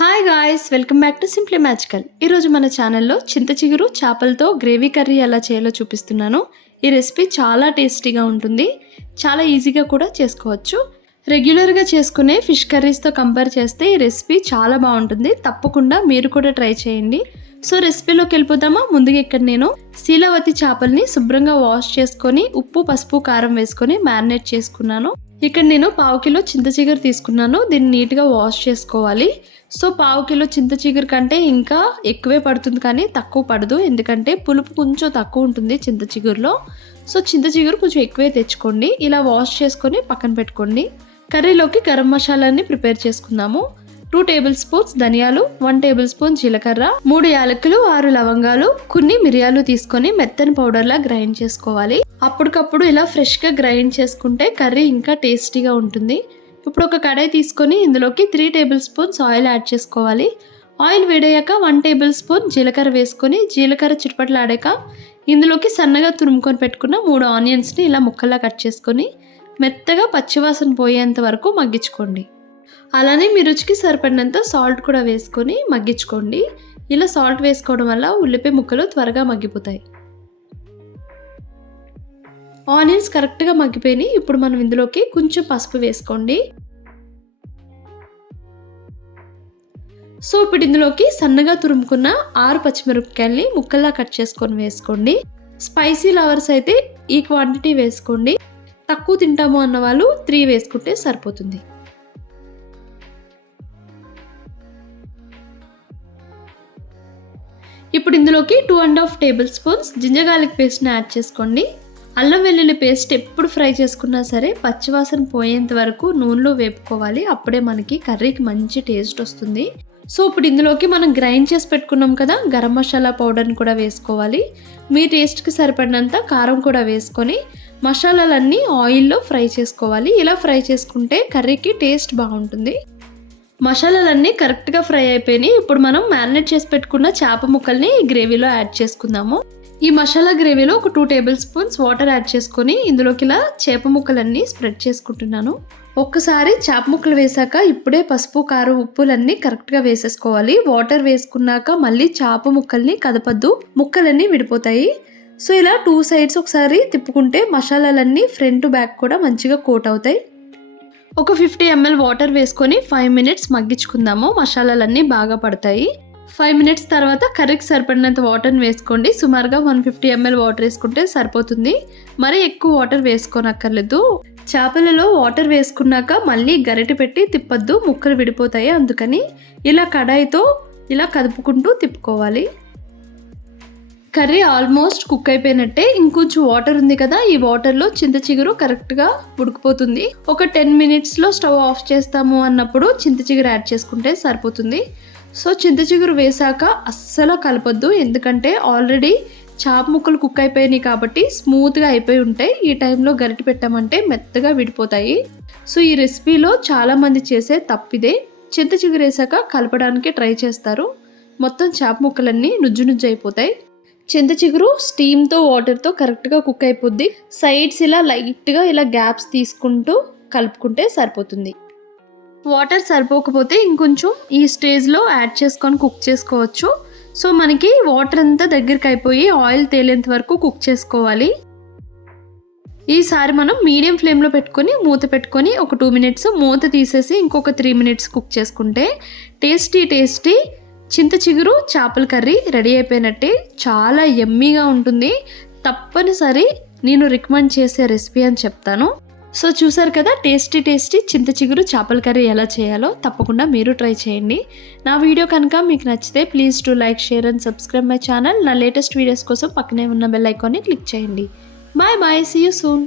Hi guys, welcome back to simply magical. ఈరోజు మన ఛానల్లో చింత చిగురు చేపలతో గ్రేవీ కర్రీ ఎలా చేయాలో చూపిస్తున్నాను. ఈ రెసిపీ చాలా టేస్టీగా ఉంటుంది, చాలా ఈజీగా కూడా చేసుకోవచ్చు. రెగ్యులర్గా చేసుకునే ఫిష్ కర్రీస్తో కంపేర్ చేస్తే ఈ రెసిపీ చాలా బాగుంటుంది. తప్పకుండా మీరు కూడా ట్రై చేయండి. సో రెసిపీలోకి వెళ్ళిపోదామా. ముందుగా ఇక్కడ నేను శీలావతి చేపల్ని శుభ్రంగా వాష్ చేసుకొని ఉప్పు, పసుపు, కారం వేసుకొని మ్యారినేట్ చేసుకున్నాను. ఇక్కడ నేను 1/2 కిలో చింత చిగురు తీసుకున్నాను. దీన్ని నీట్గా వాష్ చేసుకోవాలి. సో 1/2 కిలో చింత చిగురు కంటే ఇంకా ఎక్కువే పడుతుంది, కానీ తక్కువ పడదు, ఎందుకంటే పులుపు కొంచెం తక్కువ ఉంటుంది చింత చిగురులో. సో చింత చిగురు కొంచెం ఎక్కువే తెచ్చుకోండి. ఇలా వాష్ చేసుకొని పక్కన పెట్టుకోండి. కర్రీలోకి గరం మసాలాని ప్రిపేర్ చేసుకుందాము. 2 టేబుల్ స్పూన్స్ ధనియాలు, 1 టేబుల్ స్పూన్ జీలకర్ర, 3 యాలకులు, 6 లవంగాలు, కొన్ని మిరియాలు తీసుకొని మెత్తని పౌడర్లా గ్రైండ్ చేసుకోవాలి. అప్పటికప్పుడు ఇలా ఫ్రెష్గా గ్రైండ్ చేసుకుంటే కర్రీ ఇంకా టేస్టీగా ఉంటుంది. ఇప్పుడు ఒక కడాయి తీసుకొని ఇందులోకి 3 టేబుల్ స్పూన్స్ ఆయిల్ యాడ్ చేసుకోవాలి. ఆయిల్ వేడయ్యాక 1 టేబుల్ స్పూన్ జీలకర్ర వేసుకొని జీలకర్ర చిటపటలాడాక ఇందులోకి సన్నగా తురుముకొని పెట్టుకున్న 3 ఆనియన్స్ని ఇలా ముక్కల్లా కట్ చేసుకొని మెత్తగా పచ్చివాసన పోయేంత వరకు మగ్గించుకోండి. అలానే మీ రుచికి సరిపడినంత సాల్ట్ కూడా వేసుకొని మగ్గించుకోండి. ఇలా సాల్ట్ వేసుకోవడం వల్ల ఉల్లిపాయ ముక్కలు త్వరగా మగ్గిపోతాయి. ఆనియన్స్ కరెక్ట్గా మగ్గిపోయినాయి. ఇప్పుడు మనం ఇందులోకి కొంచెం పసుపు వేసుకోండి. సో ఇప్పుడు ఇందులోకి సన్నగా తురుముకున్న 6 పచ్చిమిరపకాయల్ని ముక్కల్లా కట్ చేసుకొని వేసుకోండి. స్పైసీ లవర్స్ అయితే ఈ క్వాంటిటీ వేసుకోండి. తక్కువ తింటాము అన్న వాళ్ళు 3 వేసుకుంటే సరిపోతుంది. ఇప్పుడు ఇందులోకి 2.5 టేబుల్ స్పూన్స్ జింజర్ గార్లిక్ పేస్ట్ని యాడ్ చేసుకోండి. అల్లం వెల్లుల్లి పేస్ట్ ఎప్పుడు ఫ్రై చేసుకున్నా సరే పచ్చివాసన పోయేంత వరకు నూనెలో వేపుకోవాలి. అప్పుడే మనకి కర్రీకి మంచి టేస్ట్ వస్తుంది. సో ఇప్పుడు ఇందులోకి మనం గ్రైండ్ చేసి పెట్టుకున్నాం కదా గరం మసాలా పౌడర్ని కూడా వేసుకోవాలి. మీ టేస్ట్కి సరిపడినంత కారం కూడా వేసుకొని మసాలాలన్నీ ఆయిల్లో ఫ్రై చేసుకోవాలి. ఇలా ఫ్రై చేసుకుంటే కర్రీకి టేస్ట్ బాగుంటుంది. మసాలాలన్నీ కరెక్ట్గా ఫ్రై అయిపోయినాయి. ఇప్పుడు మనం మ్యారినేట్ చేసి పెట్టుకున్న చేప ముక్కల్ని గ్రేవీలో యాడ్ చేసుకుందాము. ఈ మసాలా గ్రేవీలో ఒక 2 టేబుల్ స్పూన్స్ వాటర్ యాడ్ చేసుకొని ఇందులోకి ఇలా చేప ముక్కలన్నీ స్ప్రెడ్ చేసుకుంటున్నాను. ఒక్కసారి చేప ముక్కలు వేసాక ఇప్పుడే పసుపు, కారం, ఉప్పులన్నీ కరెక్ట్గా వేసేసుకోవాలి. వాటర్ వేసుకున్నాక మళ్ళీ చేప ముక్కల్ని కదపద్దు, ముక్కలన్నీ విడిపోతాయి. సో ఇలా 2 సైడ్స్ ఒకసారి తిప్పుకుంటే మసాలాలన్నీ ఫ్రంట్ బ్యాక్ కూడా మంచిగా కోట్ అవుతాయి. ఒక 50 ml వాటర్ వేసుకొని 5 మినిట్స్ మగ్గించుకుందాము. మసాలాలన్నీ బాగా పడతాయి. 5 మినిట్స్ తర్వాత కర్రీకి సరిపడినంత వాటర్ని వేసుకోండి. సుమారుగా 150 ml వాటర్ వేసుకుంటే సరిపోతుంది. మరి ఎక్కువ వాటర్ వేసుకోనక్కర్లేదు. చేపలలో వాటర్ వేసుకున్నాక మళ్ళీ గరిటె పెట్టి తిప్పద్దు, ముక్కలు విడిపోతాయి. అందుకని ఇలా కడాయితో ఇలా కదుపుకుంటూ తిప్పుకోవాలి. కర్రీ ఆల్మోస్ట్ కుక్ అయిపోయినట్టే. ఇంకొంచెం వాటర్ ఉంది కదా, ఈ వాటర్లో చింత చిగురు కరెక్ట్గా ఉడికిపోతుంది. ఒక 10 మినిట్స్లో స్టవ్ ఆఫ్ చేస్తాము అన్నప్పుడు చింత చిగురు యాడ్ చేసుకుంటే సరిపోతుంది. సో చింత చిగురు వేసాక అస్సలు కలపొద్దు, ఎందుకంటే ఆల్రెడీ చేప ముక్కలు కుక్ అయిపోయినాయి కాబట్టి స్మూత్గా అయిపోయి ఉంటాయి. ఈ టైంలో గరిటె పెట్టామంటే మెత్తగా విడిపోతాయి. సో ఈ రెసిపీలో చాలామంది చేసే తప్పిదే, చింత చిగురు వేసాక కలపడానికి ట్రై చేస్తారు. మొత్తం చేప ముక్కలన్నీ నుజ్జు నుజ్జు అయిపోతాయి. చింత చిగురు స్టీమ్తో వాటర్తో కరెక్ట్గా కుక్ అయిపోద్ది. సైడ్స్ ఇలా లైట్గా ఇలా గ్యాప్స్ తీసుకుంటూ కలుపుకుంటే సరిపోతుంది. వాటర్ సరిపోకపోతే ఇంకొంచెం ఈ స్టేజ్లో యాడ్ చేసుకొని కుక్ చేసుకోవచ్చు. సో మనకి వాటర్ అంతా దగ్గరికి అయిపోయి ఆయిల్ తేలేంత వరకు కుక్ చేసుకోవాలి. ఈసారి మనం మీడియం ఫ్లేమ్లో పెట్టుకొని మూత పెట్టుకొని ఒక 2 మినిట్స్ మూత తీసేసి ఇంకొక 3 మినిట్స్ కుక్ చేసుకుంటే టేస్టీ చింత చిగురు చేపల కర్రీ రెడీ అయిపోయినట్టే. చాలా యమ్మీగా ఉంటుంది. తప్పనిసరి నేను రికమెండ్ చేసే రెసిపీ అని చెప్తాను. సో చూసారు కదా టేస్టీ చింత చిగురు చేపల కర్రీ ఎలా చేయాలో. తప్పకుండా మీరు ట్రై చేయండి. నా వీడియో కనుక మీకు నచ్చితే please to like, share and subscribe my channel. నా లేటెస్ట్ వీడియోస్ కోసం పక్కనే ఉన్న బెల్ ఐకాన్ని క్లిక్ చేయండి. Bye, see you soon.